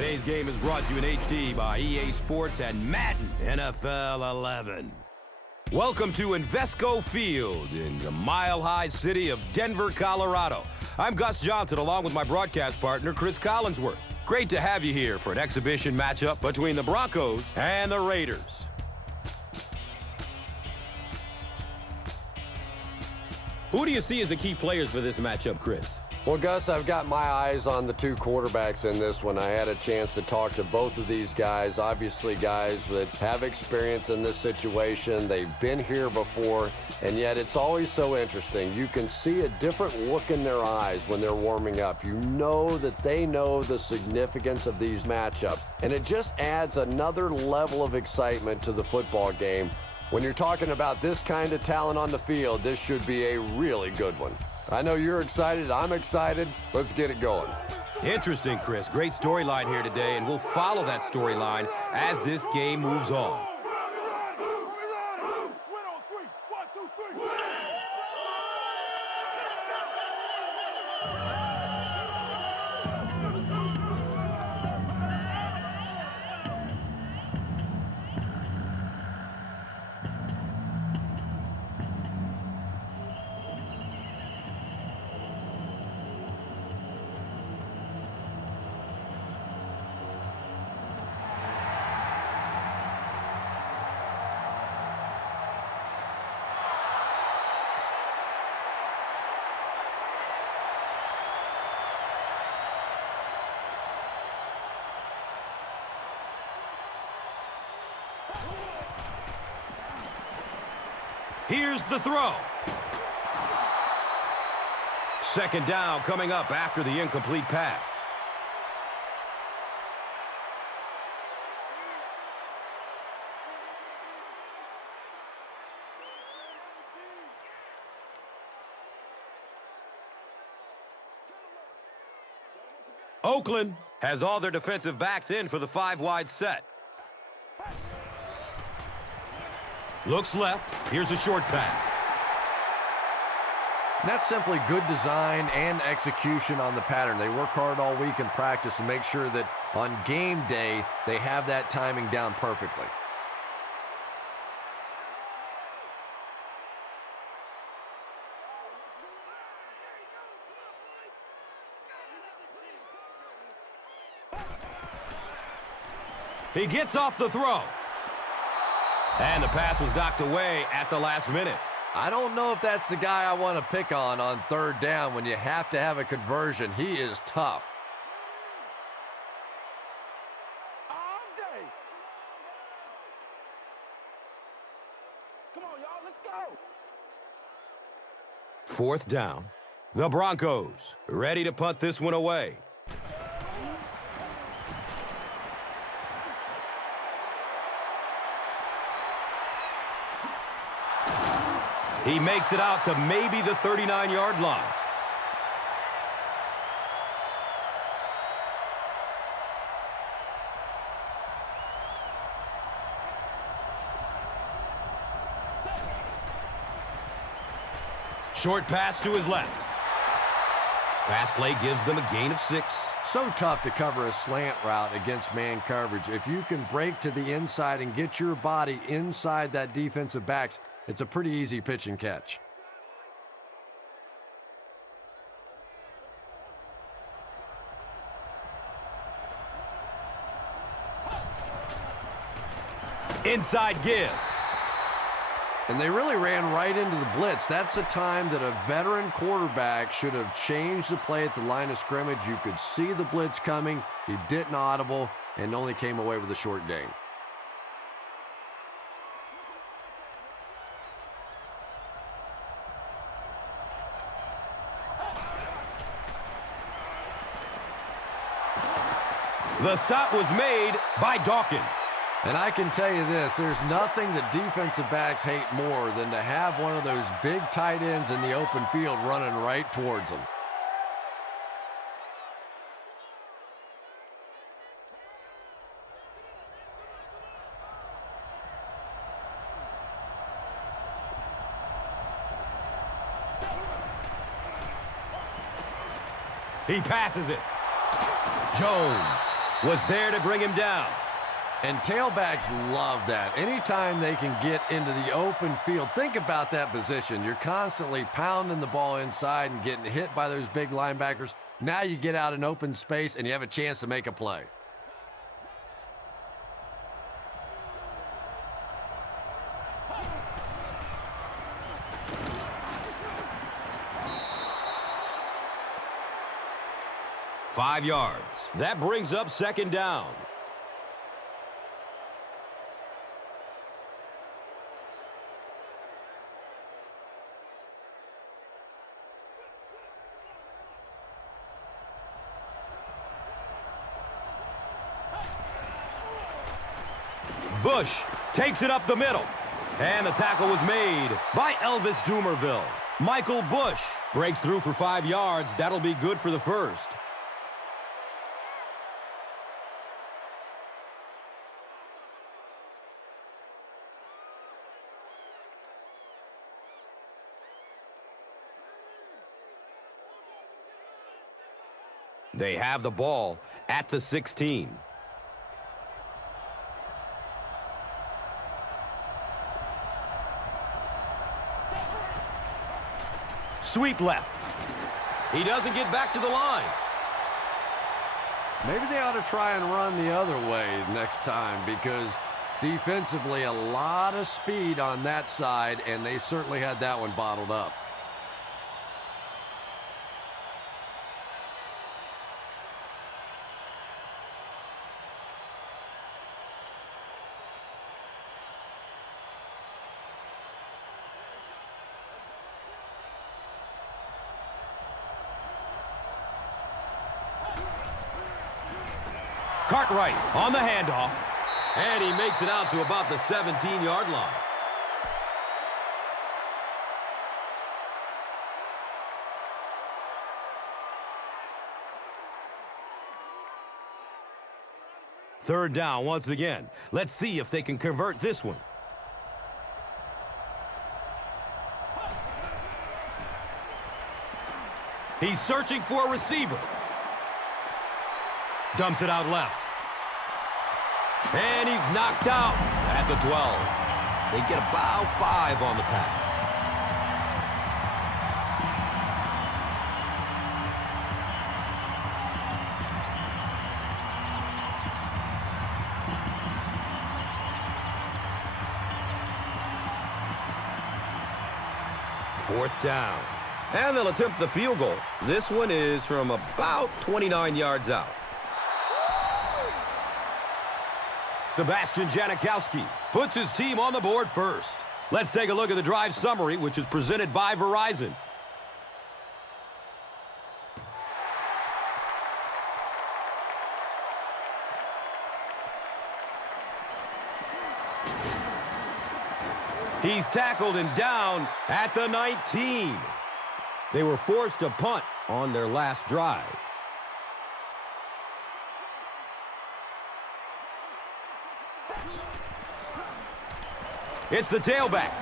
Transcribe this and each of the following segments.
Today's game is brought to you in HD by EA Sports and Madden NFL 11. Welcome to Invesco Field in the mile-high city of Denver, Colorado. I'm Gus Johnson along with my broadcast partner, Chris Collinsworth. Great to have you here for an exhibition matchup between the Broncos and the Raiders. Who do you see as the key players for this matchup, Chris? Well, Gus, I've got my eyes on the two quarterbacks in this one. I had a chance to talk to both of these guys, obviously guys that have experience in this situation. They've been here before, and yet it's always so interesting. You can see a different look in their eyes when they're warming up. You know that they know the significance of these matchups, and it just adds another level of excitement to the football game. When you're talking about this kind of talent on the field, this should be a really good one. I know you're excited. I'm excited. Let's get it going. Interesting, Chris. Great storyline here today, and we'll follow that storyline as this game moves on. Here's the throw. Second down coming up after the incomplete pass. Oakland has all their defensive backs in for the five-wide set. Looks left. Here's a short pass. That's simply good design and execution on the pattern. They work hard all week in practice to make sure that on game day, they have that timing down perfectly. He gets off the throw. And the pass was knocked away at the last minute. I don't know if that's the guy I want to pick on third down when you have to have a conversion. He is tough. All day. Come on, y'all, let's go. Fourth down. The Broncos ready to punt this one away. He makes it out to maybe the 39-yard line. Short pass to his left. Pass play gives them a gain of 6. So tough to cover a slant route against man coverage. If you can break to the inside and get your body inside that defensive backs, it's a pretty easy pitch and catch. Inside give. And they really ran right into the blitz. That's a time that a veteran quarterback should have changed the play at the line of scrimmage. You could see the blitz coming. He didn't audible and only came away with a short gain. The stop was made by Dawkins. And I can tell you this, there's nothing that defensive backs hate more than to have one of those big tight ends in the open field running right towards them. He passes it. Jones was there to bring him down. And tailbacks love that. Anytime they can get into the open field, think about that position. You're constantly pounding the ball inside and getting hit by those big linebackers. Now you get out in open space and you have a chance to make a play. Five yards. That brings up second down. Bush takes it up the middle. And the tackle was made by Elvis Dumerville. Michael Bush breaks through for 5 yards. That'll be good for the first. They have the ball at the 16. Sweep left. He doesn't get back to the line. Maybe they ought to try and run the other way next time, because defensively a lot of speed on that side, and they certainly had that one bottled up. Cartwright on the handoff, and he makes it out to about the 17-yard line. Third down once again. Let's see if they can convert this one. He's searching for a receiver. Dumps it out left. And he's knocked out at the 12. They get about 5 on the pass. Fourth down. And they'll attempt the field goal. This one is from about 29 yards out. Sebastian Janikowski puts his team on the board first. Let's take a look at the drive summary, which is presented by Verizon. He's tackled and down at the 19. They were forced to punt on their last drive. It's the tailback.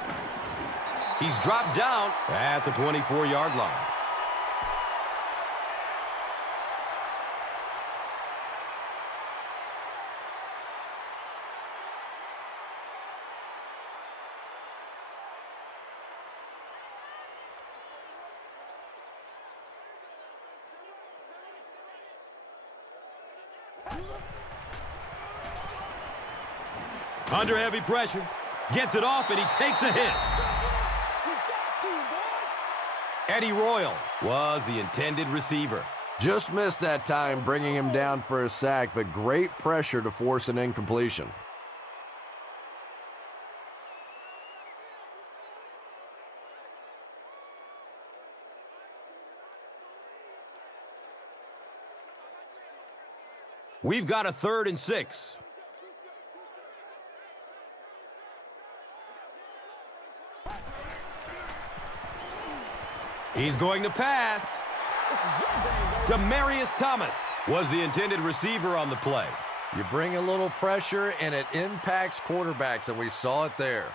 He's dropped down at the 24-yard line. Under heavy pressure. Gets it off, and he takes a hit. Eddie Royal was the intended receiver. Just missed that time, bringing him down for a sack, but great pressure to force an incompletion. We've got a 3rd and 6. He's going to pass. Demarius Thomas was the intended receiver on the play. You bring a little pressure, and it impacts quarterbacks, and we saw it there.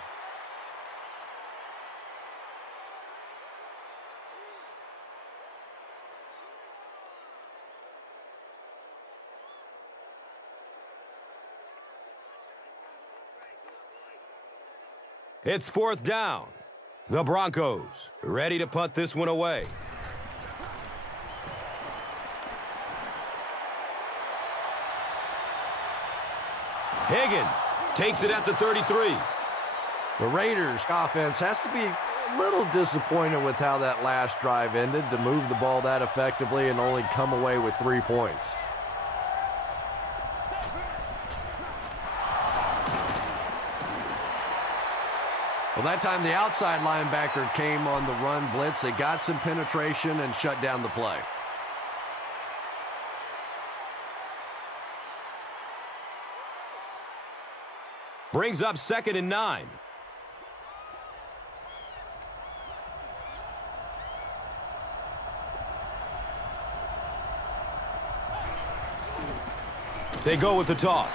It's fourth down. The Broncos ready to punt this one away. Higgins takes it at the 33. The Raiders offense has to be a little disappointed with how that last drive ended to move the ball that effectively and only come away with 3 points. Well, that time the outside linebacker came on the run blitz. They got some penetration and shut down the play. Brings up 2nd and 9. They go with the toss.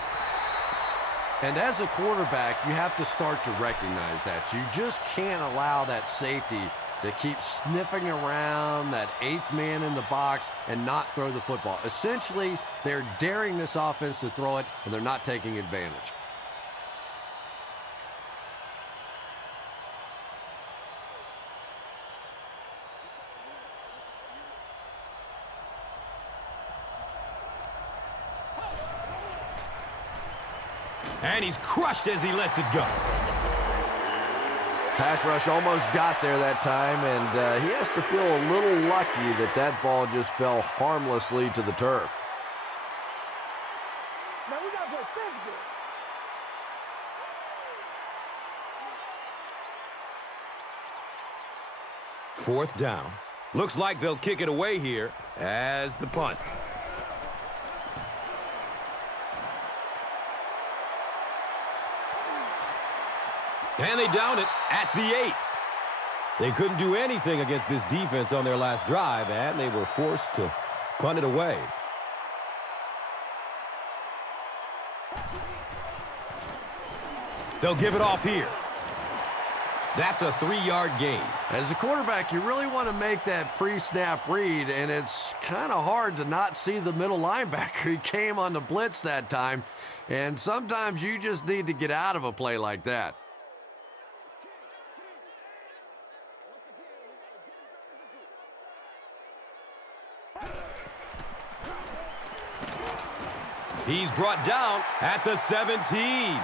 And as a quarterback, you have to start to recognize that. You just can't allow that safety to keep sniffing around that 8th man in the box and not throw the football. Essentially, they're daring this offense to throw it, and they're not taking advantage. And he's crushed as he lets it go. Pass rush almost got there that time, and he has to feel a little lucky that that ball just fell harmlessly to the turf. Now we got to play physical. Fourth down. Looks like they'll kick it away here as the punt. And they down it at the 8. They couldn't do anything against this defense on their last drive, and they were forced to punt it away. They'll give it off here. That's a 3-yard gain. As a quarterback, you really want to make that pre-snap read, and it's kind of hard to not see the middle linebacker. He came on the blitz that time, and sometimes you just need to get out of a play like that. He's brought down at the 17.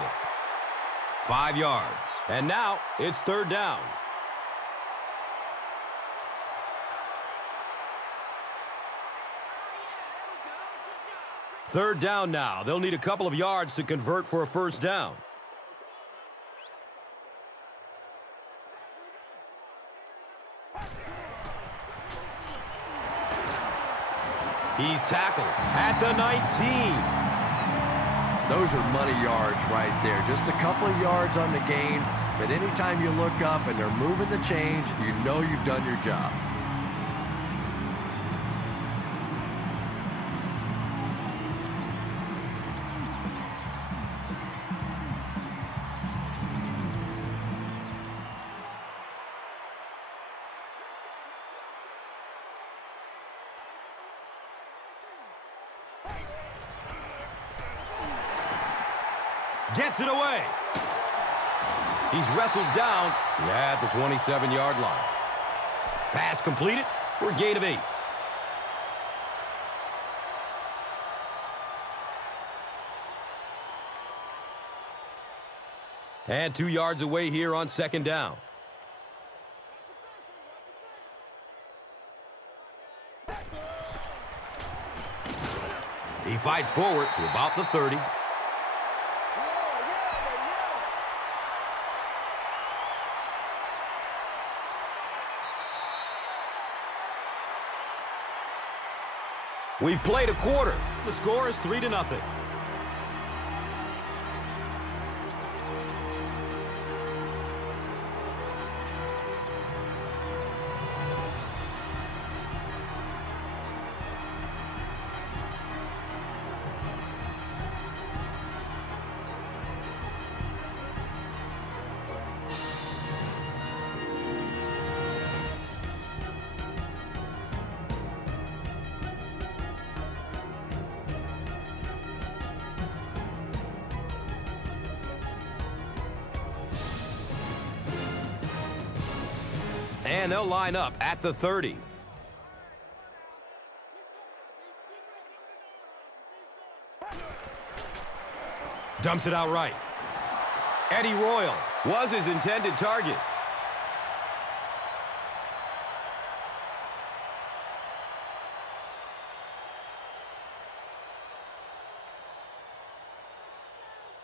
5 yards. And now it's 3rd down. Third down now. They'll need a couple of yards to convert for a first down. He's tackled at the 19. Those are money yards right there. Just a couple of yards on the gain, but anytime you look up and they're moving the change, you know you've done your job. Gets it away. He's wrestled down at the 27-yard line. Pass completed for a gain of 8. And 2 yards away here on 2nd down. He fights forward to about the 30. We've played a quarter. The score is 3-0. And they'll line up at the 30. Dumps it out right. Eddie Royal was his intended target.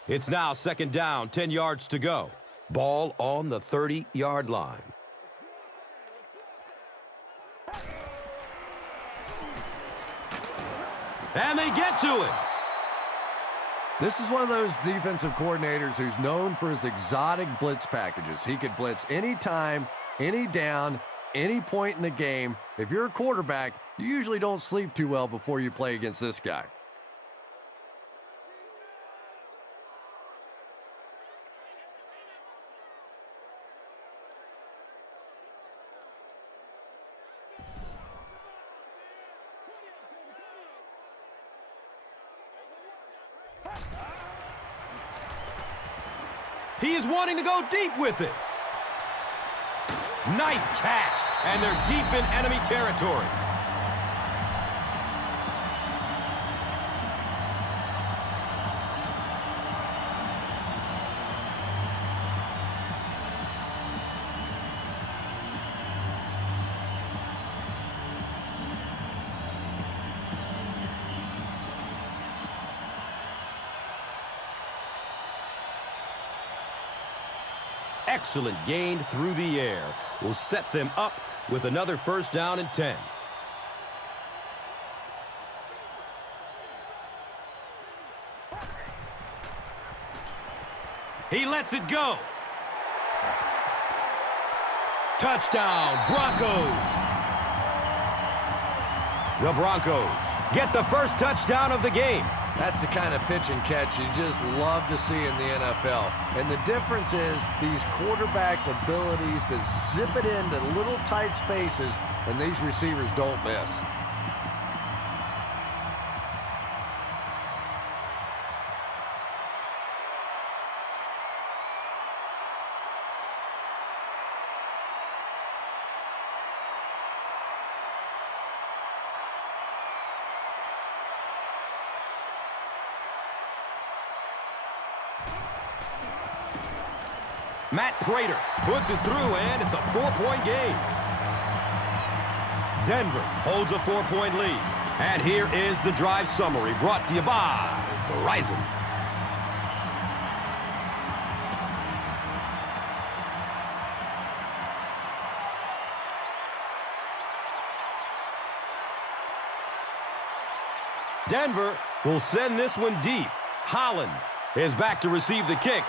It's now second down, 10 yards to go. Ball on the 30-yard line. And they get to it. This is one of those defensive coordinators who's known for his exotic blitz packages. He could blitz anytime, any down, any point in the game. If you're a quarterback, you usually don't sleep too well before you play against this guy. He is wanting to go deep with it. Nice catch, and they're deep in enemy territory. Excellent gain through the air will set them up with another first down and 10. He lets it go. Touchdown, Broncos. The Broncos get the first touchdown of the game. That's the kind of pitch and catch you just love to see in the NFL. And the difference is these quarterbacks' abilities to zip it into little tight spaces, and these receivers don't miss. Matt Prater puts it through, and it's a 4-point game. Denver holds a 4-point lead. And here is the drive summary brought to you by Verizon. Denver will send this one deep. Holland is back to receive the kick.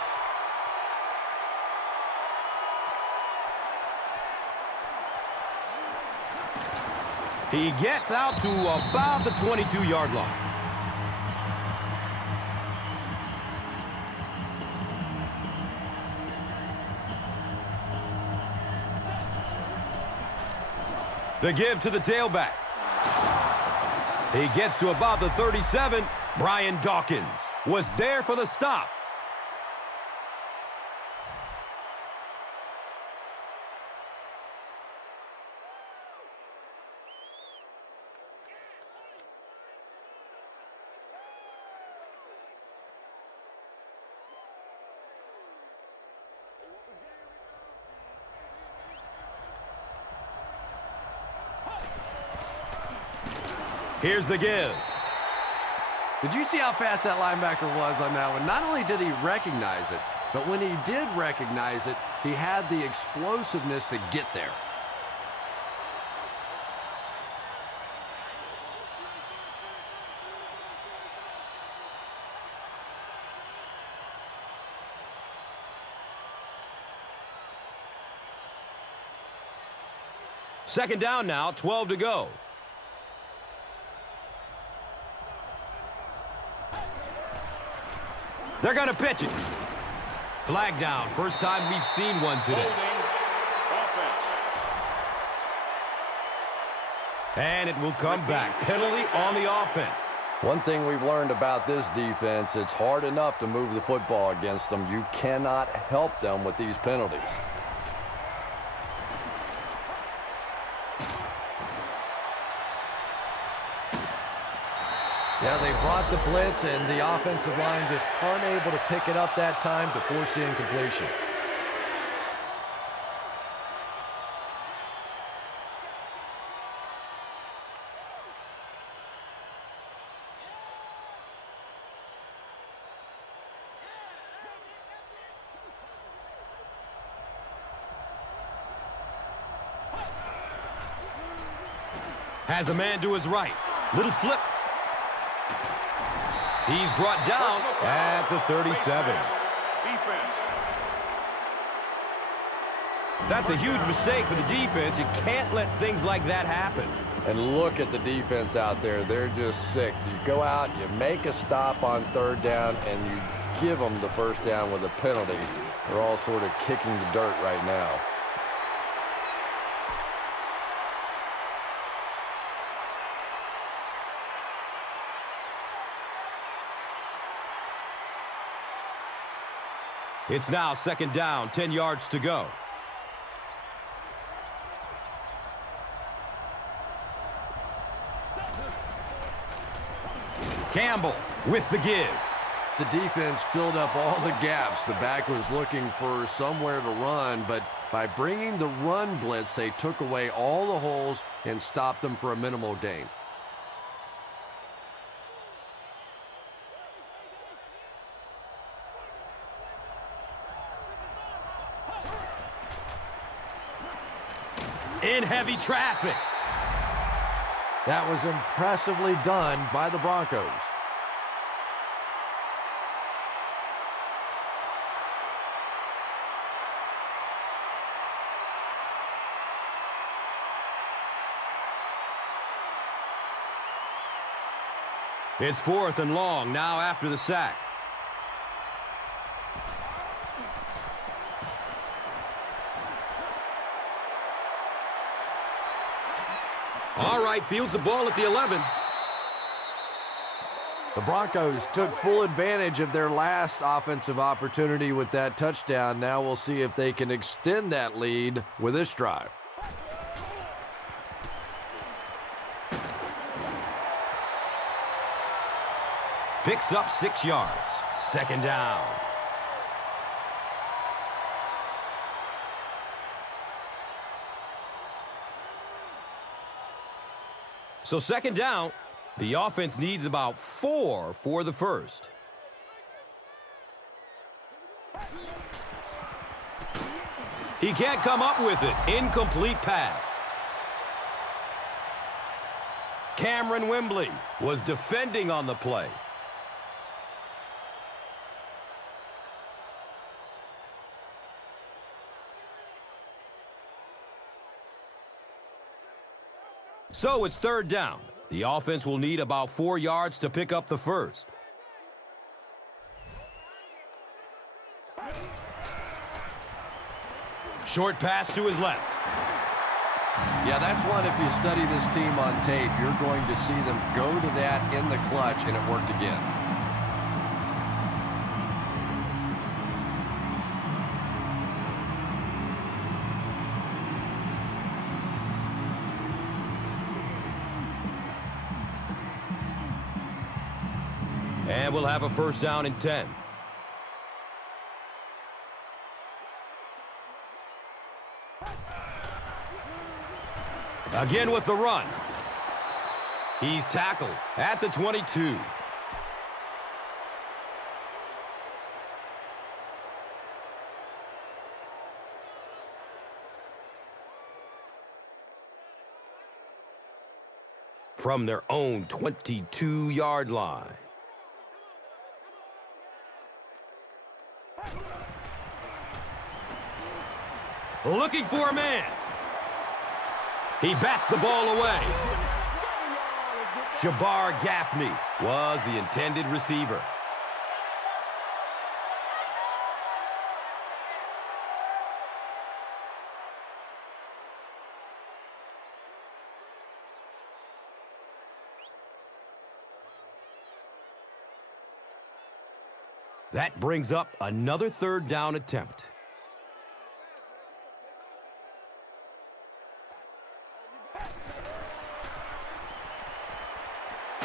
He gets out to about the 22-yard line. The give to the tailback. He gets to about the 37. Brian Dawkins was there for the stop. Here's the give. Did you see how fast that linebacker was on that one? Not only did he recognize it, but when he did recognize it, he had the explosiveness to get there. Second down now, 12 to go. They're going to pitch it. Flag down. First time we've seen one today. And it will come back. Penalty on the offense. One thing we've learned about this defense, it's hard enough to move the football against them. You cannot help them with these penalties. Yeah, they brought the blitz, and the offensive line just unable to pick it up that time to force the incompletion. Has a man to his right. Little flip. He's brought down at the 37. Defense. That's a huge mistake for the defense. You can't let things like that happen. And look at the defense out there. They're just sick. You go out, you make a stop on third down, and you give them the first down with a penalty. They're all sort of kicking the dirt right now. It's now second down, 10 yards to go. Campbell with the give. The defense filled up all the gaps. The back was looking for somewhere to run, but by bringing the run blitz, they took away all the holes and stopped them for a minimal gain. In heavy traffic. That was impressively done by the Broncos. It's 4th and long now after the sack. All right, fields the ball at the 11. The Broncos took full advantage of their last offensive opportunity with that touchdown. Now we'll see if they can extend that lead with this drive. Picks up 6 yards. Second down. So second down, the offense needs about 4 for the first. He can't come up with it. Incomplete pass. Cameron Wembley was defending on the play. So it's third down. The offense will need about 4 yards to pick up the first. Short pass to his left. Yeah, that's one, if you study this team on tape, you're going to see them go to that in the clutch, and it worked again. And we'll have a first down and 10. Again with the run. He's tackled at the 22. From their own 22-yard line. Looking for a man. He bats the ball away. Shabar Gaffney was the intended receiver. That brings up another third down attempt.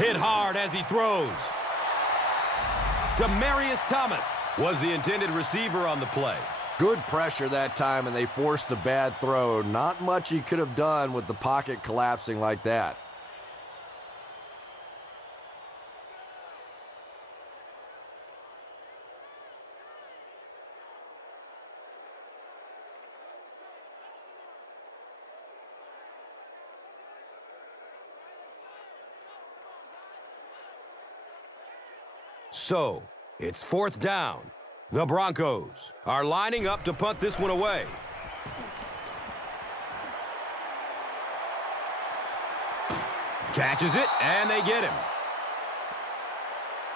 Hit hard as he throws. Demaryius Thomas was the intended receiver on the play. Good pressure that time, and they forced a bad throw. Not much he could have done with the pocket collapsing like that. So, it's 4th down. The Broncos are lining up to punt this one away. Catches it, and they get him.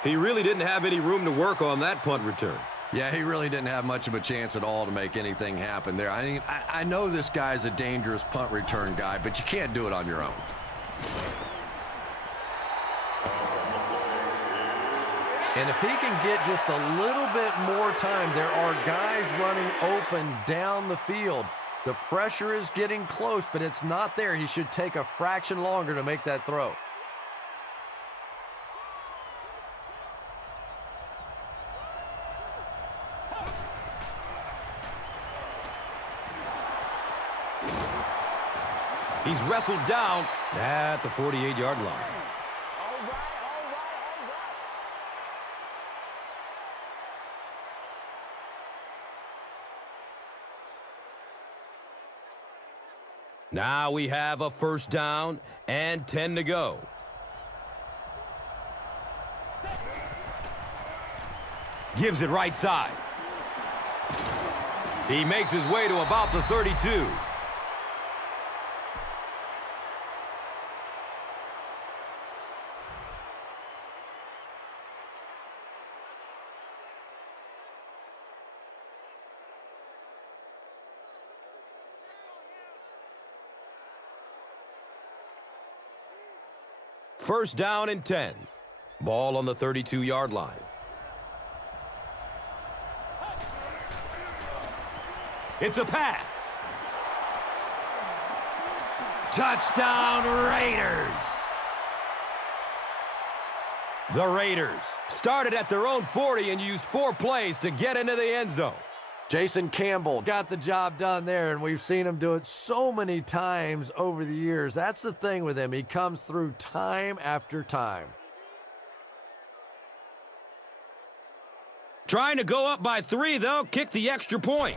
He really didn't have any room to work on that punt return. Yeah, he really didn't have much of a chance at all to make anything happen there. I mean, I know this guy's a dangerous punt return guy, but you can't do it on your own. And if he can get just a little bit more time, there are guys running open down the field. The pressure is getting close, but it's not there. He should take a fraction longer to make that throw. He's wrestled down at the 48-yard line. All right. Now we have a 1st down and 10 to go. Gives it right side. He makes his way to about the 32. First down and 10. Ball on the 32-yard line. It's a pass. Touchdown Raiders. The Raiders started at their own 40 and used 4 plays to get into the end zone. Jason Campbell got the job done there, and we've seen him do it so many times over the years. That's the thing with him. He comes through time after time. Trying to go up by 3, they'll kick the extra point.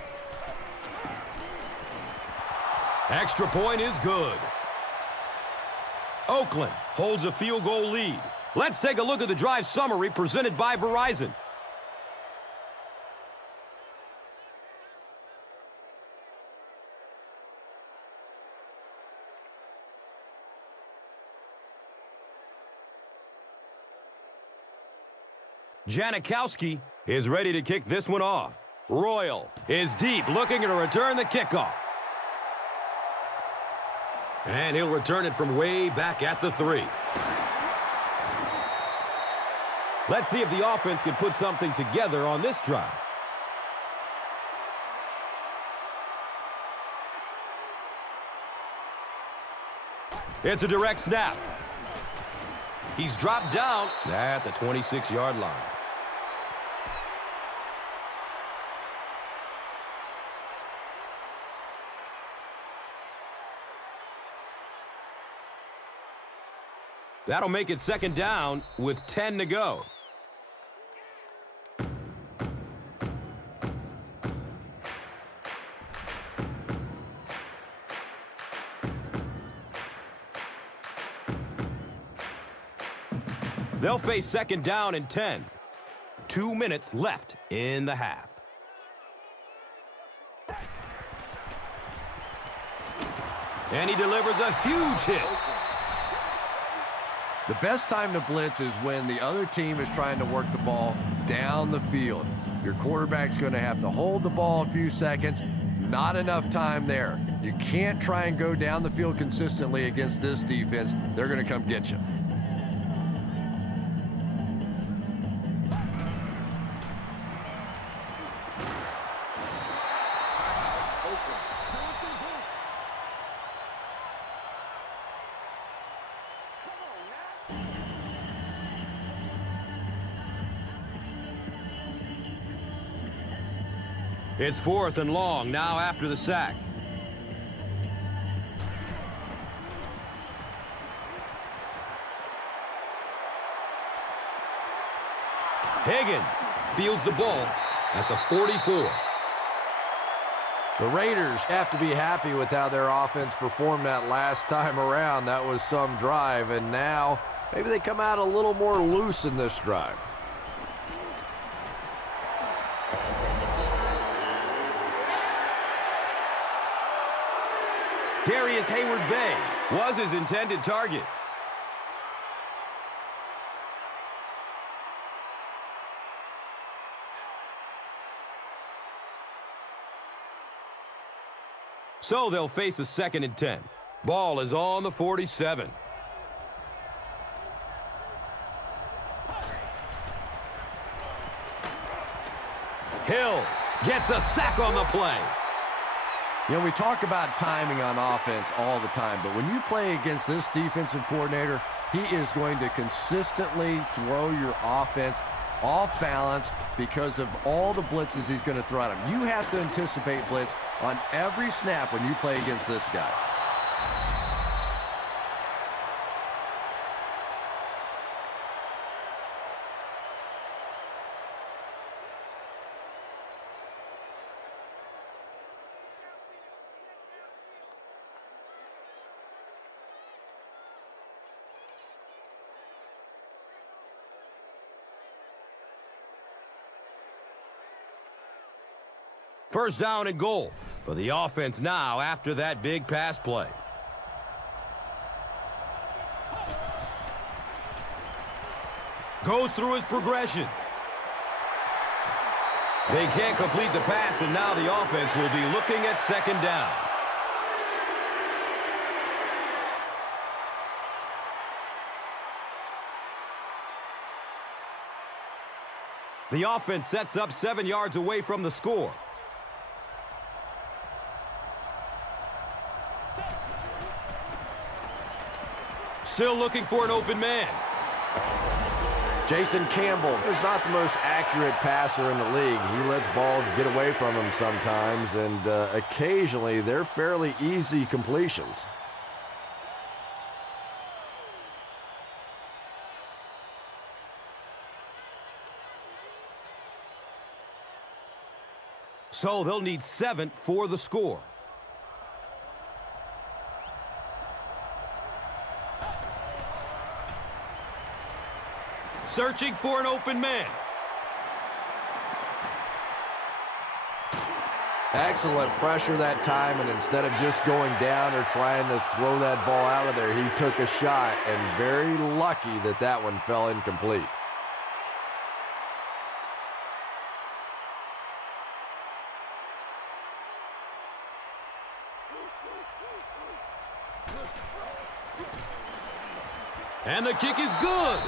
Extra point is good. Oakland holds a field goal lead. Let's take a look at the drive summary presented by Verizon. Janikowski is ready to kick this one off. Royal is deep, looking to return the kickoff. And he'll return it from way back at the 3. Let's see if the offense can put something together on this drive. It's a direct snap. He's dropped down at the 26-yard line. That'll make it 2nd down with 10 to go. They'll face 2nd down and 10. 2 minutes left in the half. And he delivers a huge hit. The best time to blitz is when the other team is trying to work the ball down the field. Your quarterback's going to have to hold the ball a few seconds. Not enough time there. You can't try and go down the field consistently against this defense. They're going to come get you. It's 4th and long now after the sack. Higgins fields the ball at the 44. The Raiders have to be happy with how their offense performed that last time around. That was some drive, and now maybe they come out a little more loose in this drive. Darius Hayward-Bay was his intended target. So they'll face a 2nd and 10. Ball is on the 47. Hill gets a sack on the play. You know, we talk about timing on offense all the time, but when you play against this defensive coordinator, he is going to consistently throw your offense off balance because of all the blitzes he's going to throw at him. You have to anticipate blitz on every snap when you play against this guy. First down and goal for the offense now after that big pass play. Goes through his progression. They can't complete the pass, and now the offense will be looking at 2nd down. The offense sets up 7 yards away from the score. Still looking for an open man. Jason Campbell is not the most accurate passer in the league. He lets balls get away from him sometimes, and occasionally they're fairly easy completions. So they'll need 7 for the score. Searching for an open man. Excellent pressure that time, and instead of just going down or trying to throw that ball out of there, he took a shot, and very lucky that that one fell incomplete. And the kick is good.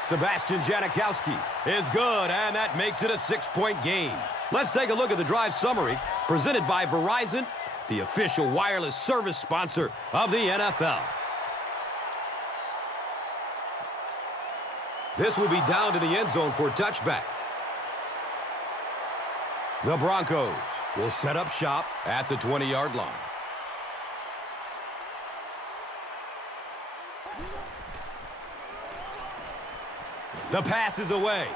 Sebastian Janikowski is good, and that makes it a 6-point game. Let's take a look at the drive summary presented by Verizon, the official wireless service sponsor of the NFL. This will be down to the end zone for a touchback. The Broncos will set up shop at the 20-yard line. The pass is away.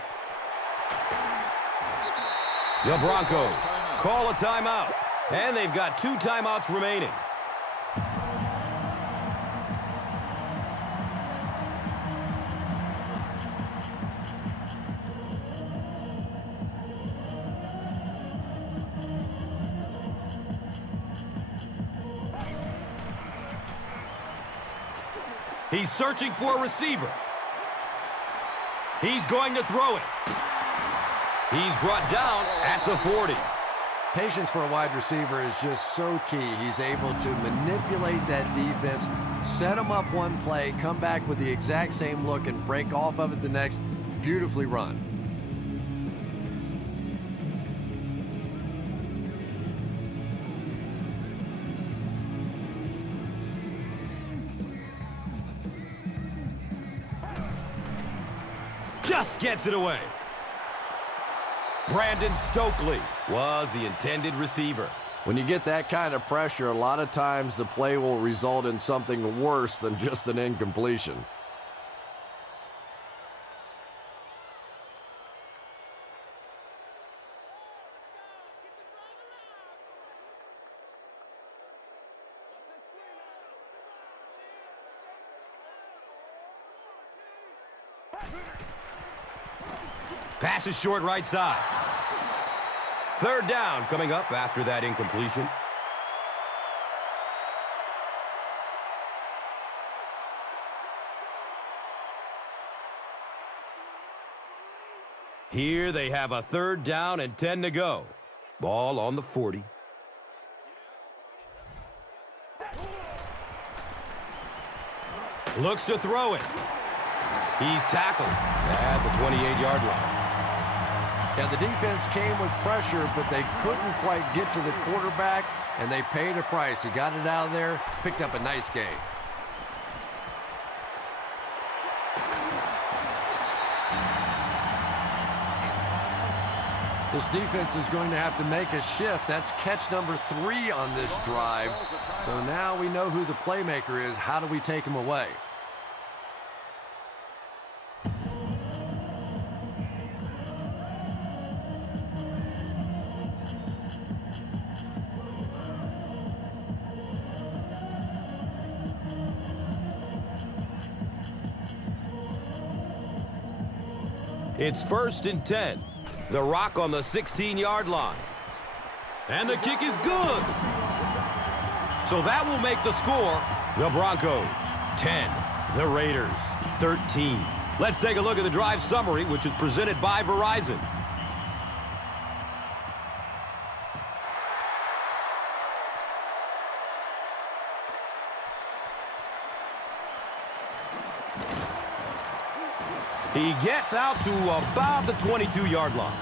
The Broncos call a timeout, and they've got 2 timeouts remaining. He's searching for a receiver. He's going to throw it. He's brought down at the 40. Patience for a wide receiver is just so key. He's able to manipulate that defense, set them up one play, come back with the exact same look, and break off of it the next. Beautifully run. Just gets it away. Brandon Stokely was the intended receiver. When you get that kind of pressure, a lot of times the play will result in something worse than just an incompletion. Pass is short right side. Third down coming up after that incompletion. Here they have a third down and 10 to go. Ball on the 40. Looks to throw it. He's tackled at the 28-yard line. Yeah, the defense came with pressure, but they couldn't quite get to the quarterback, and they paid a price. He got it out of there, picked up a nice gain. This defense is going to have to make a shift. That's catch number 3 on this drive. So now we know who the playmaker is. How do we take him away? It's 1st and 10. The Rock on the 16-yard line. And the kick is good. So that will make the score the Broncos 10, the Raiders 13. Let's take a look at the drive summary, which is presented by Verizon. He gets out to about the 22-yard line.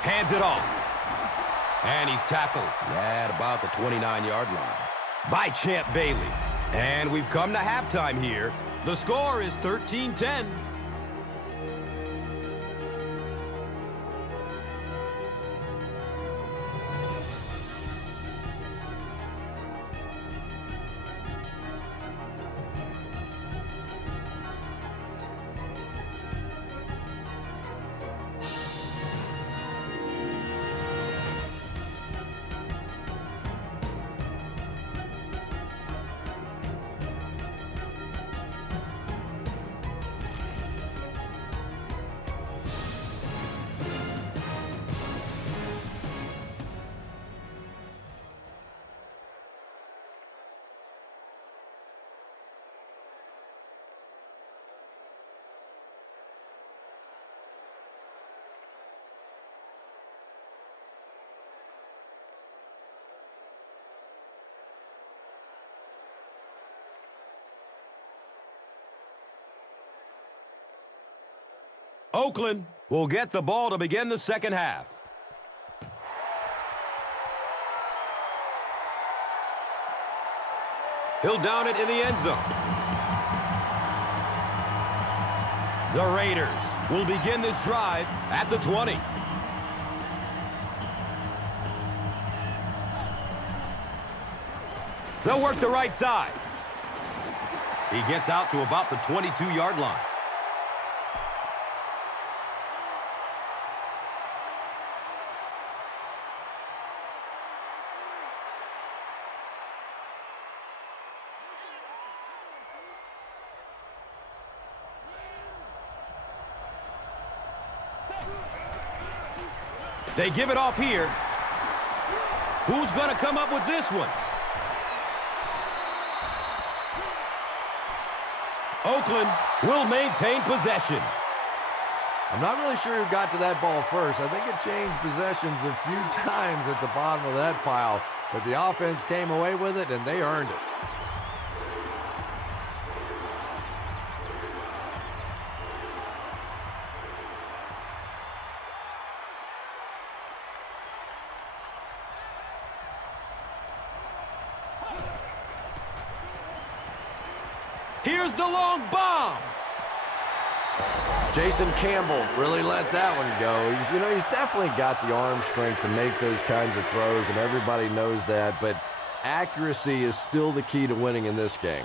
Hands it off. And he's tackled at about the 29-yard line by Champ Bailey. And we've come to halftime here. The score is 13-10. Oakland will get the ball to begin the second half. He'll down it in the end zone. The Raiders will begin this drive at the 20. They'll work the right side. He gets out to about the 22-yard line. They give it off here. Who's going to come up with this one? Oakland will maintain possession. I'm not really sure who got to that ball first. I think it changed possessions a few times at the bottom of that pile, but the offense came away with it, and they earned it. Here's the long bomb. Jason Campbell really let that one go. He's definitely got the arm strength to make those kinds of throws, and everybody knows that, but accuracy is still the key to winning in this game.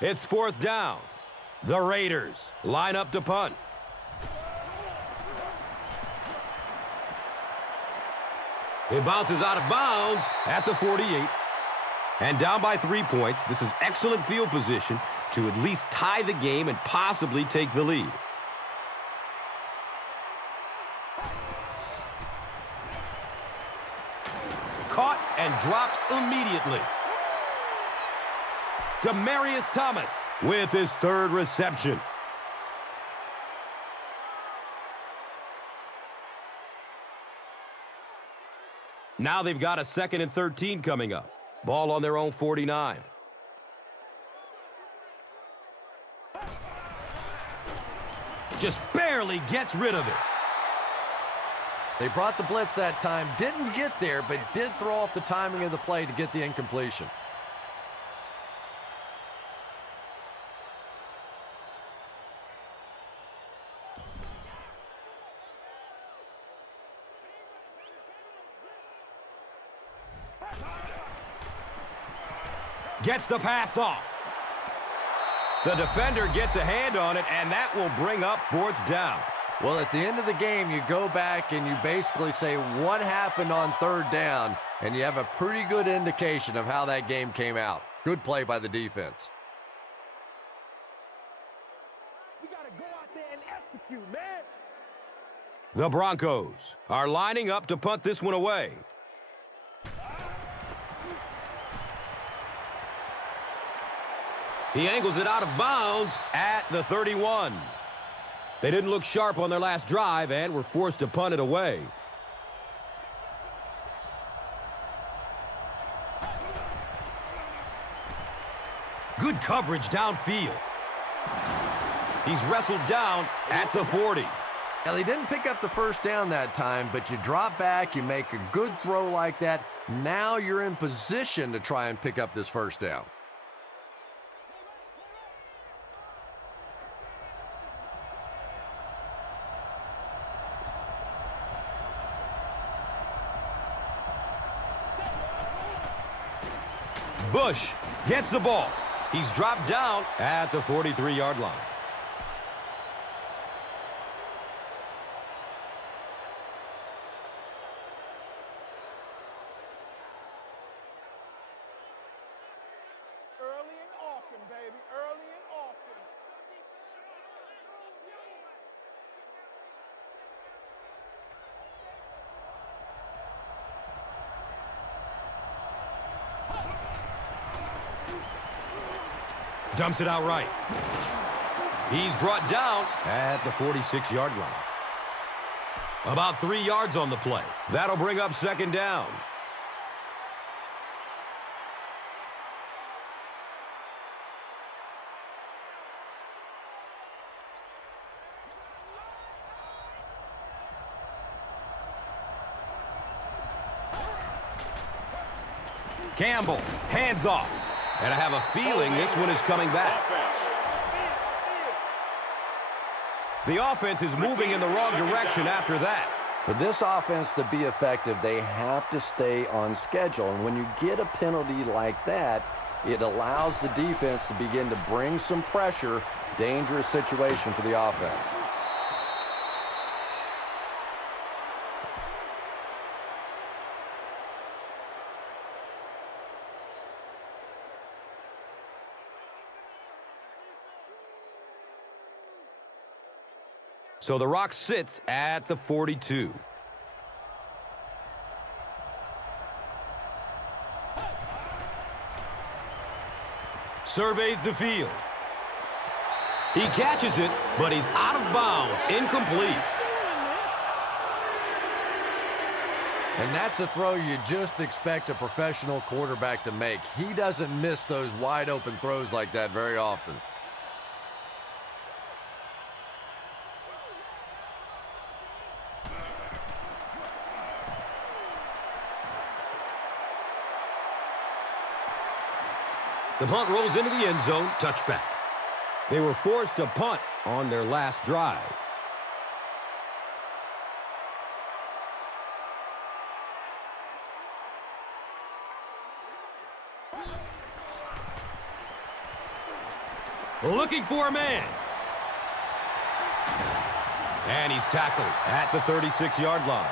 It's 4th down. The Raiders line up to punt. It bounces out of bounds at the 48. And down by 3 points. This is excellent field position to at least tie the game and possibly take the lead. Caught and dropped immediately. Demaryius Thomas with his 3rd reception. Now they've got a 2nd and 13 coming up. Ball on their own 49. Just barely gets rid of it. They brought the blitz that time, didn't get there, but did throw off the timing of the play to get the incompletion. Gets the pass off. The defender gets a hand on it, and that will bring up 4th down. Well, at the end of the game, you go back and you basically say what happened on 3rd down, and you have a pretty good indication of how that game came out. Good play by the defense. We got to go out there and execute, man. The Broncos are lining up to punt this one away. He angles it out of bounds at the 31. They didn't look sharp on their last drive and were forced to punt it away. Good coverage downfield. He's wrestled down at the 40. Now, they didn't pick up the 1st down that time, but you drop back, you make a good throw like that. Now you're in position to try and pick up this 1st down. Bush gets the ball. He's dropped down at the 43-yard line. Early and often, baby. Early and often. Dumps it out right. He's brought down at the 46-yard line. About 3 yards on the play. That'll bring up 2nd down. Campbell, hands off. And I have a feeling this one is coming back. The offense is moving in the wrong direction after that. For this offense to be effective, they have to stay on schedule. And when you get a penalty like that, it allows the defense to begin to bring some pressure. Dangerous situation for the offense. So the Rock sits at the 42. Surveys the field. He catches it, but he's out of bounds, incomplete. And that's a throw you just expect a professional quarterback to make. He doesn't miss those wide open throws like that very often. The punt rolls into the end zone. Touchback. They were forced to punt on their last drive. Looking for a man. And he's tackled at the 36-yard line.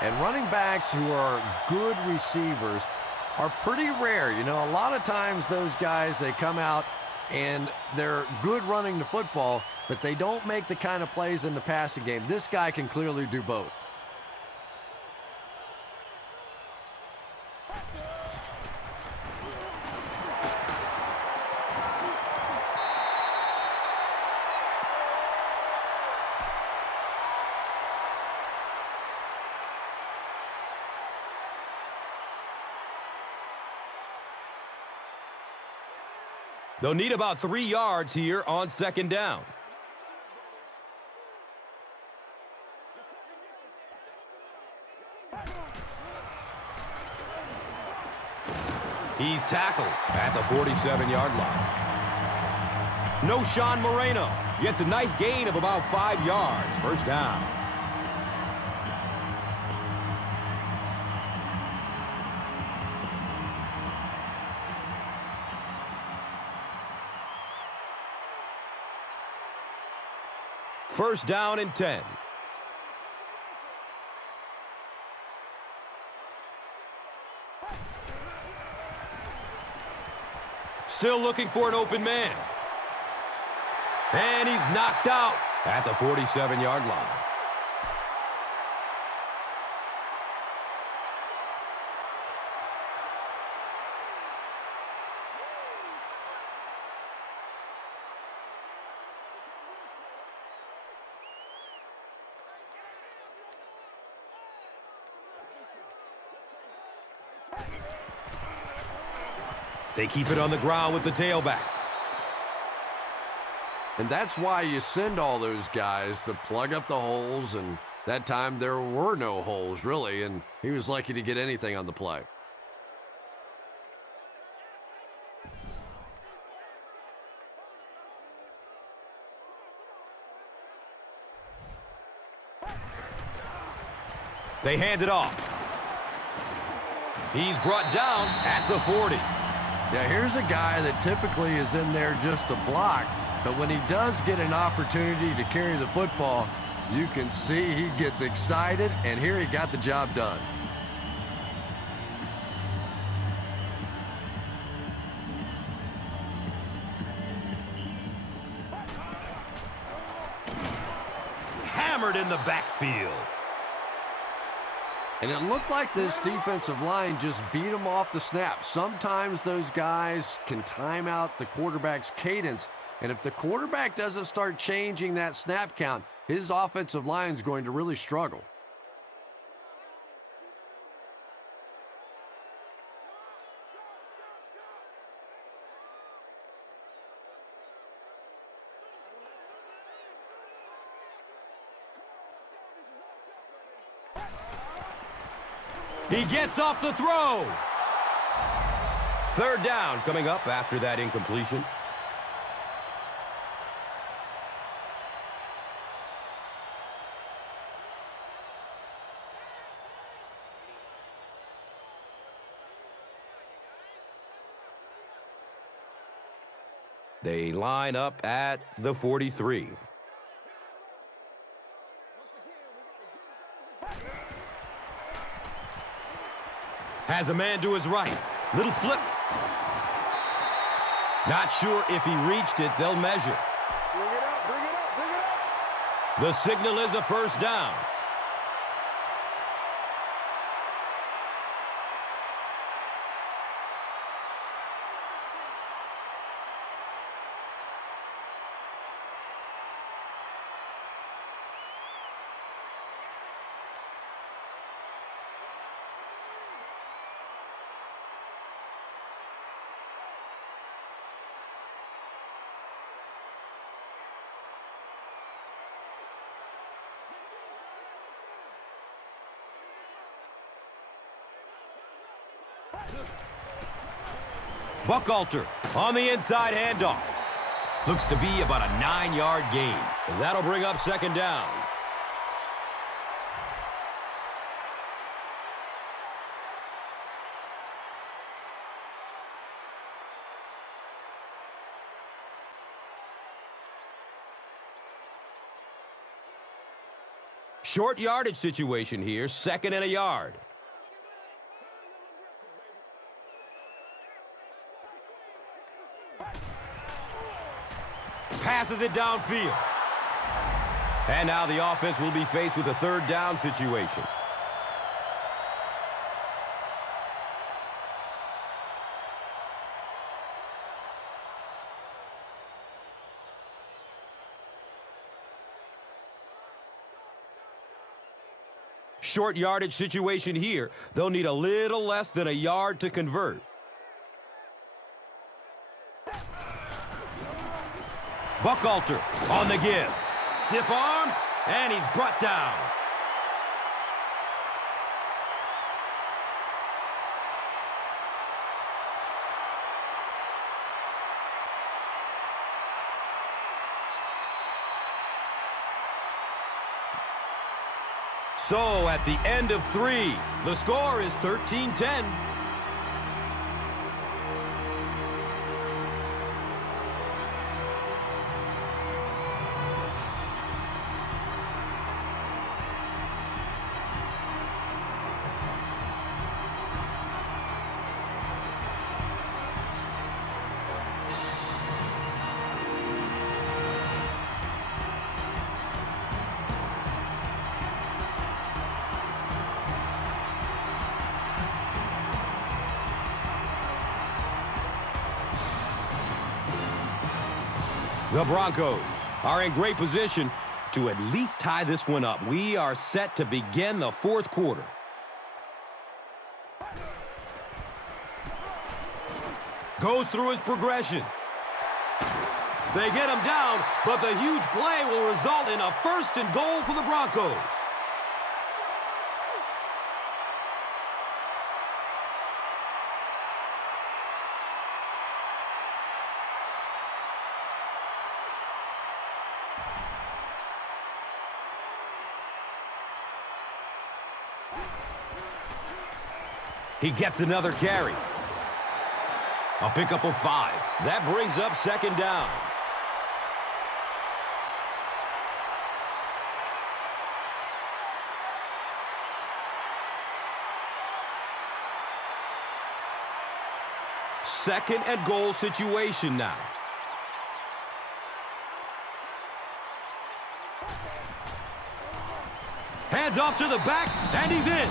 And running backs who are good receivers are pretty rare. You know, a lot of times those guys, they come out and they're good running the football, but they don't make the kind of plays in the passing game. This guy can clearly do both. They'll need about 3 yards here on 2nd down. He's tackled at the 47-yard line. No Sean Moreno. Gets a nice gain of about 5 yards. First down. First down and 10. Still looking for an open man. And he's knocked out at the 47-yard line. They keep it on the ground with the tailback. And that's why you send all those guys to plug up the holes, and that time there were no holes, really, and he was lucky to get anything on the play. They hand it off. He's brought down at the 40. Yeah, here's a guy that typically is in there just to block, but when he does get an opportunity to carry the football, you can see he gets excited, and here he got the job done. Hammered in the backfield. And it looked like this defensive line just beat him off the snap. Sometimes those guys can time out the quarterback's cadence, and if the quarterback doesn't start changing that snap count, his offensive line is going to really struggle. He gets off the throw. 3rd down coming up after that incompletion. They line up at the 43. Has a man to his right. Little flip. Not sure if he reached it. They'll measure. Bring it up, bring it up, bring it up. The signal is a first down. Buchalter on the inside handoff. Looks to be about a 9-yard gain. And that'll bring up second down. Short yardage situation here, 2nd and a yard. Passes it downfield. And now the offense will be faced with a 3rd down situation. Short yardage situation here. They'll need a little less than a yard to convert. Buchalter on the give. Stiff arms, and he's brought down. So at the end of 3, the score is 13-10. The Broncos are in great position to at least tie this one up. We are set to begin the 4th quarter. Goes through his progression. They get him down, but the huge play will result in a 1st and goal for the Broncos. He gets another carry. A pickup of 5. That brings up second down. Second and goal situation now. Hands off to the back, and he's in.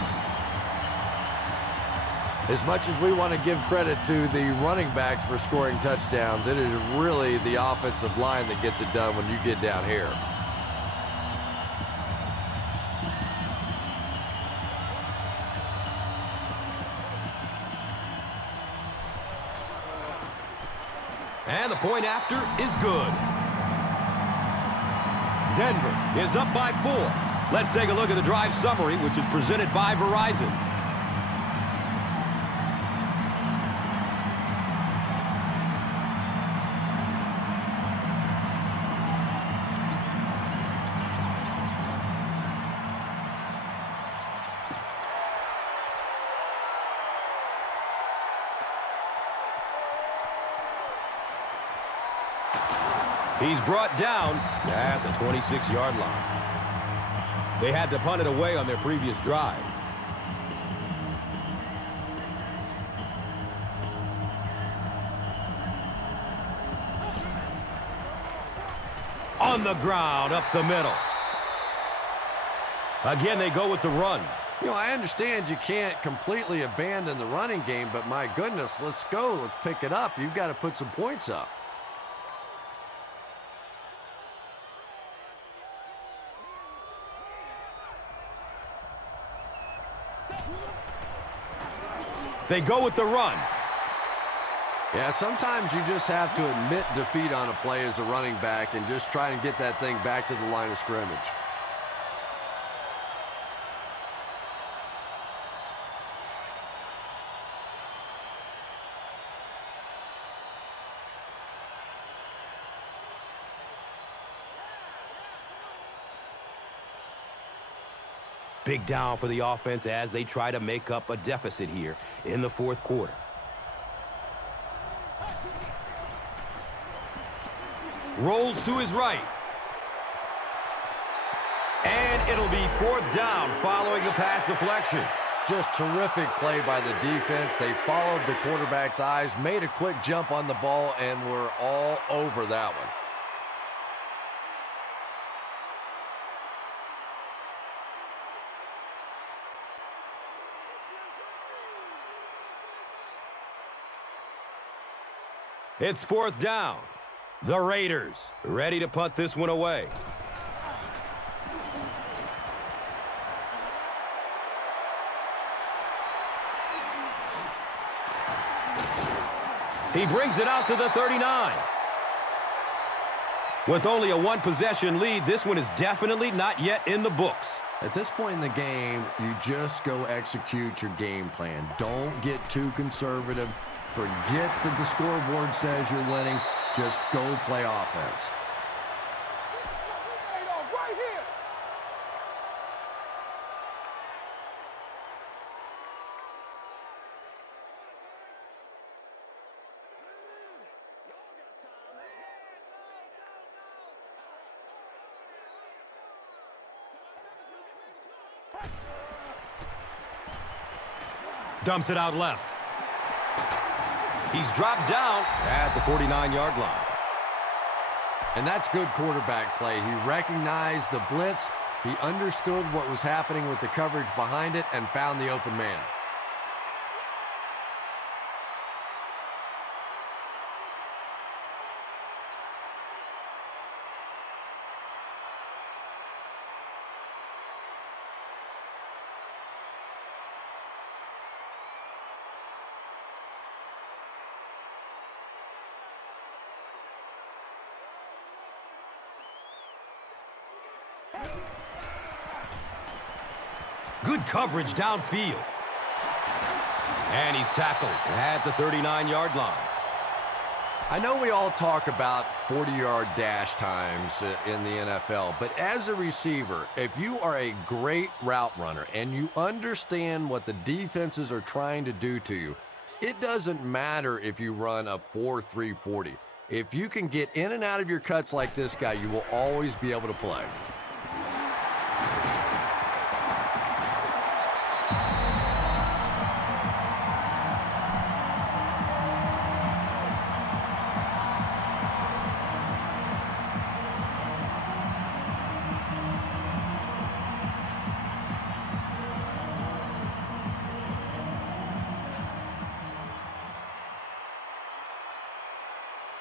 As much as we want to give credit to the running backs for scoring touchdowns, it is really the offensive line that gets it done when you get down here. And the point after is good. Denver is up by 4. Let's take a look at the drive summary, which is presented by Verizon. He's brought down at the 26-yard line. They had to punt it away on their previous drive. On the ground, up the middle. Again, they go with the run. You know, I understand you can't completely abandon the running game, but my goodness, let's go. Let's pick it up. You've got to put some points up. They go with the run. Yeah, sometimes you just have to admit defeat on a play as a running back and just try and get that thing back to the line of scrimmage. Big down for the offense as they try to make up a deficit here in the fourth quarter. Rolls to his right. And it'll be fourth down following the pass deflection. Just terrific play by the defense. They followed the quarterback's eyes, made a quick jump on the ball, and were all over that one. It's fourth down. The Raiders ready to punt this one away. He brings it out to the 39. With only a one-possession lead, this one is definitely not yet in the books. At this point in the game, you just go execute your game plan. Don't get too conservative. Forget that the scoreboard says you're winning. Just go play offense. Right here. Dumps it out left. He's dropped down at the 49-yard line. And that's good quarterback play. He recognized the blitz. He understood what was happening with the coverage behind it and found the open man. Good coverage downfield. And he's tackled at the 39-yard line. I know we all talk about 40-yard dash times in the NFL, but as a receiver, if you are a great route runner and you understand what the defenses are trying to do to you, it doesn't matter if you run a 4.3 40. If you can get in and out of your cuts like this guy, you will always be able to play.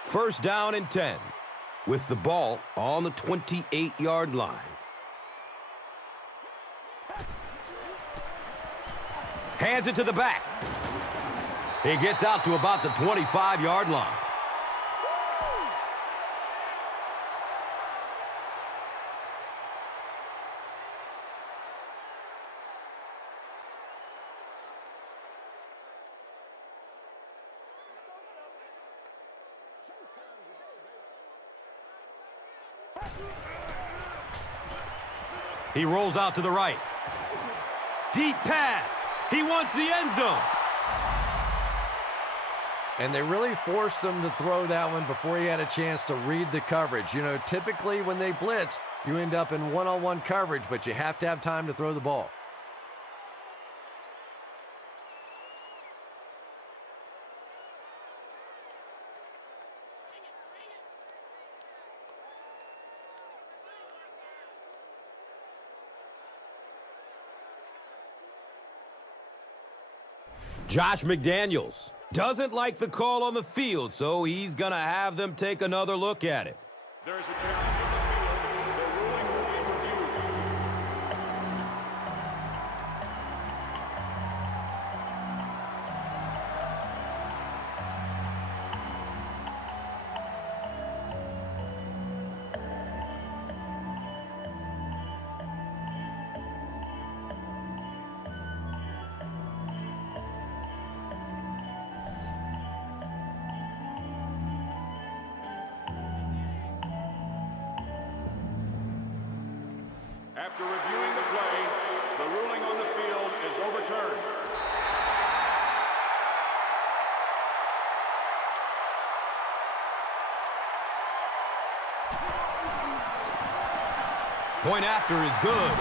First down and 10 with the ball on the 28-yard line. Hands it to the back. He gets out to about the 25-yard line. He rolls out to the right. Deep pass. He wants the end zone. And they really forced him to throw that one before he had a chance to read the coverage. You know, typically when they blitz, you end up in one-on-one coverage, but you have to have time to throw the ball. Josh McDaniels doesn't like the call on the field, so he's going to have them take another look at it. There's a challenge on the field. The ruling will be reviewed. After reviewing the play, the The ruling on the field is overturned. Point after is good.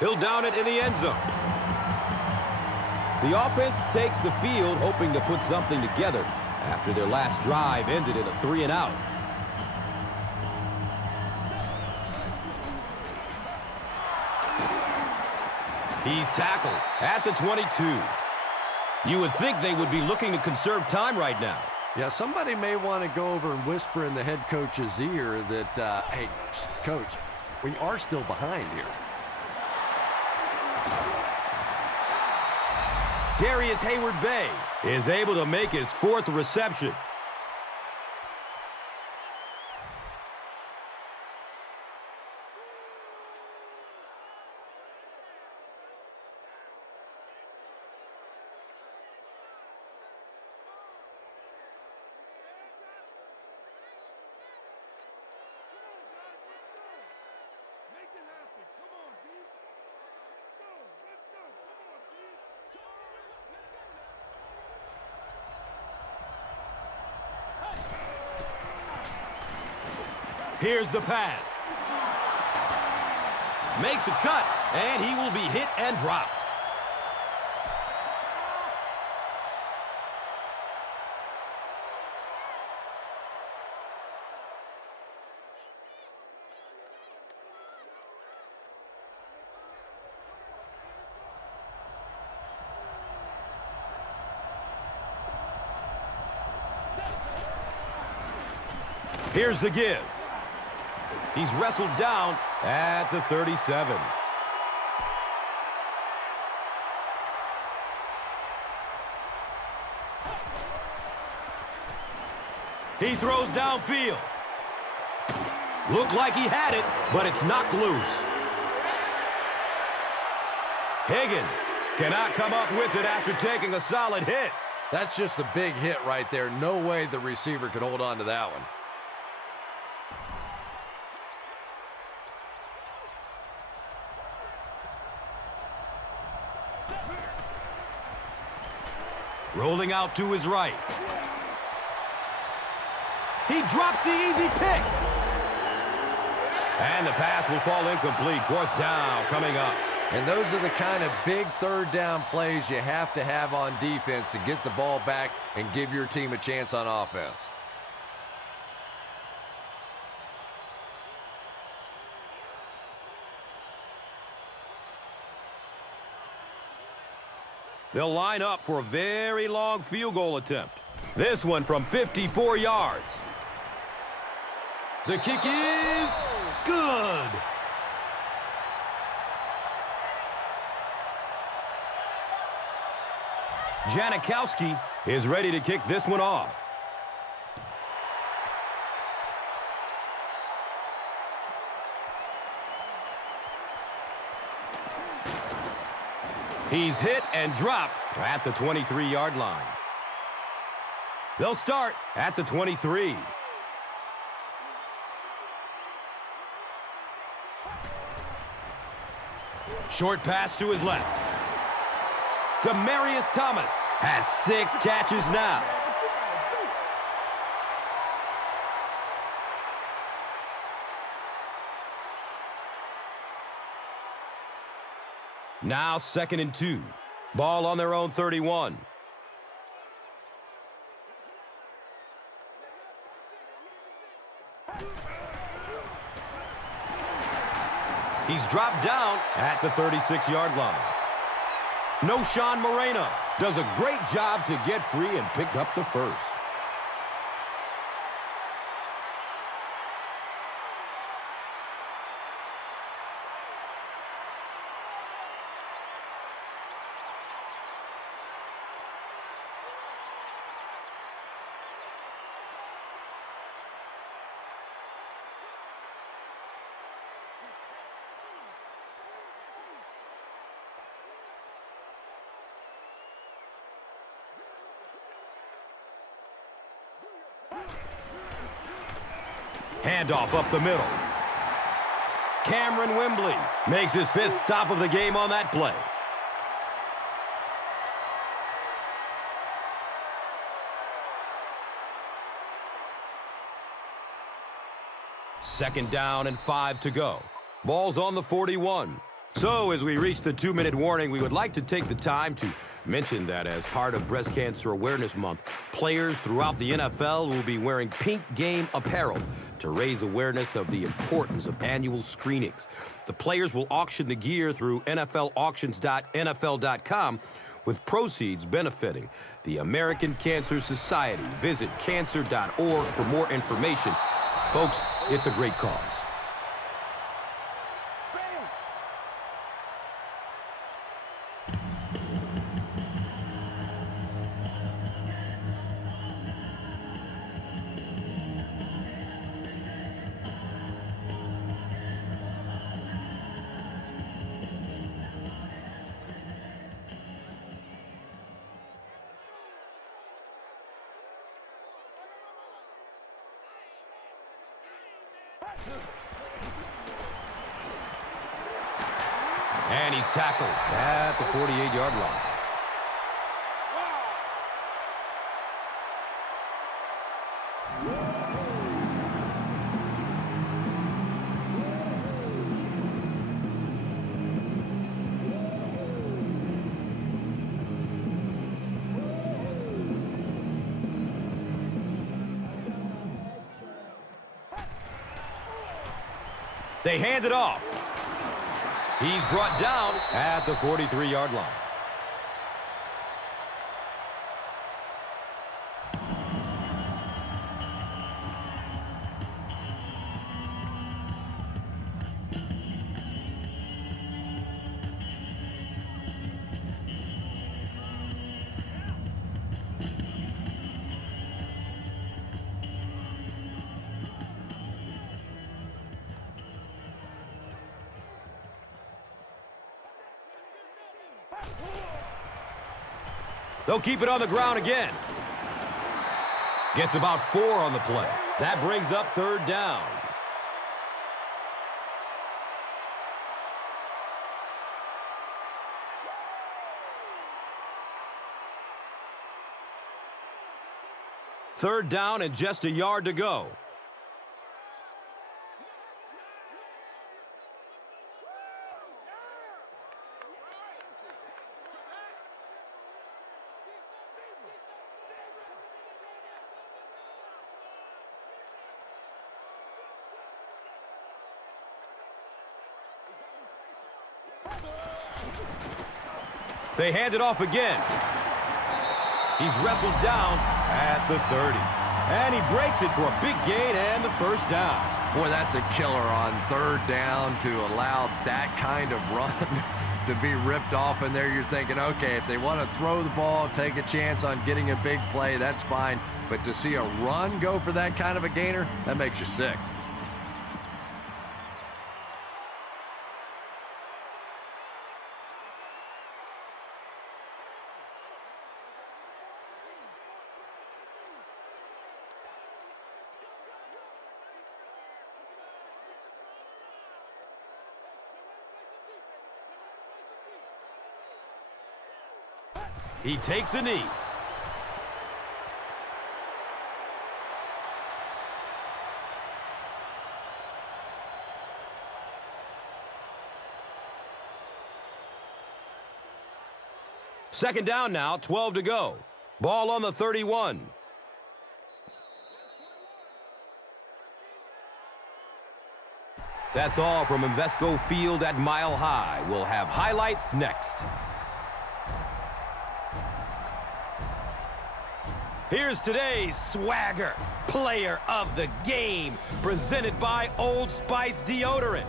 He'll down it in the end zone. The offense takes the field, hoping to put something together after their last drive ended in a 3-and-out. He's tackled at the 22. You would think they would be looking to conserve time right now. Yeah, somebody may want to go over and whisper in the head coach's ear that, hey, coach, we are still behind here. Darius Hayward-Bay is able to make his 4th reception. Here's the pass. Makes a cut, and he will be hit and dropped. Here's the give. He's wrestled down at the 37. He throws downfield. Looked like he had it, but it's knocked loose. Higgins cannot come up with it after taking a solid hit. That's just a big hit right there. No way the receiver could hold on to that one. Rolling out to his right. He drops the easy pick. And the pass will fall incomplete. 4th down coming up. And those are the kind of big 3rd down plays you have to have on defense to get the ball back and give your team a chance on offense. They'll line up for a very long field goal attempt. This one from 54 yards. The kick is good. Janikowski is ready to kick this one off. He's hit and dropped at the 23-yard line. They'll start at the 23. Short pass to his left. Demaryius Thomas has 6 catches now. Now 2nd and 2. Ball on their own 31. He's dropped down at the 36-yard line. No Sean Moreno does a great job to get free and pick up the first. Handoff up the middle. Cameron Wembley makes his 5th stop of the game on that play. Second down and 5 to go. Ball's on the 41. So as we reach the 2-minute warning, we would like to take the time to mention that as part of Breast Cancer Awareness Month, players throughout the NFL will be wearing pink game apparel to raise awareness of the importance of annual screenings. The players will auction the gear through NFLauctions.nfl.com, with proceeds benefiting the American Cancer Society. Visit cancer.org for more information. Folks, it's a great cause. And he's tackled at the 48-yard line. They hand it off. He's brought down at the 43-yard line. They'll keep it on the ground again. Gets about 4 on the play. That brings up 3rd down. Third down and just a yard to go. They hand it off again. He's wrestled down at the 30. And he breaks it for a big gain and the 1st down. Boy, that's a killer on 3rd down to allow that kind of run to be ripped off in there. You're thinking, okay, if they want to throw the ball, take a chance on getting a big play, that's fine. But to see a run go for that kind of a gainer, that makes you sick. He takes a knee. Second down now, 12 to go. Ball on the 31. That's all from Invesco Field at Mile High. We'll have highlights next. Here's today's Swagger Player of the Game, presented by Old Spice Deodorant.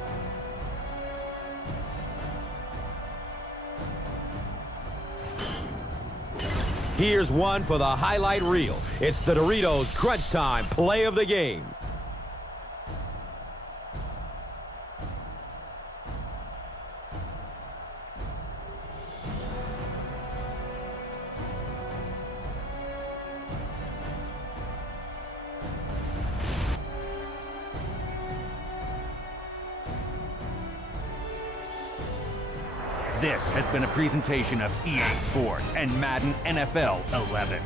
Here's one for the highlight reel. It's the Doritos Crunch Time Play of the Game. This has been a presentation of EA Sports and Madden NFL 11.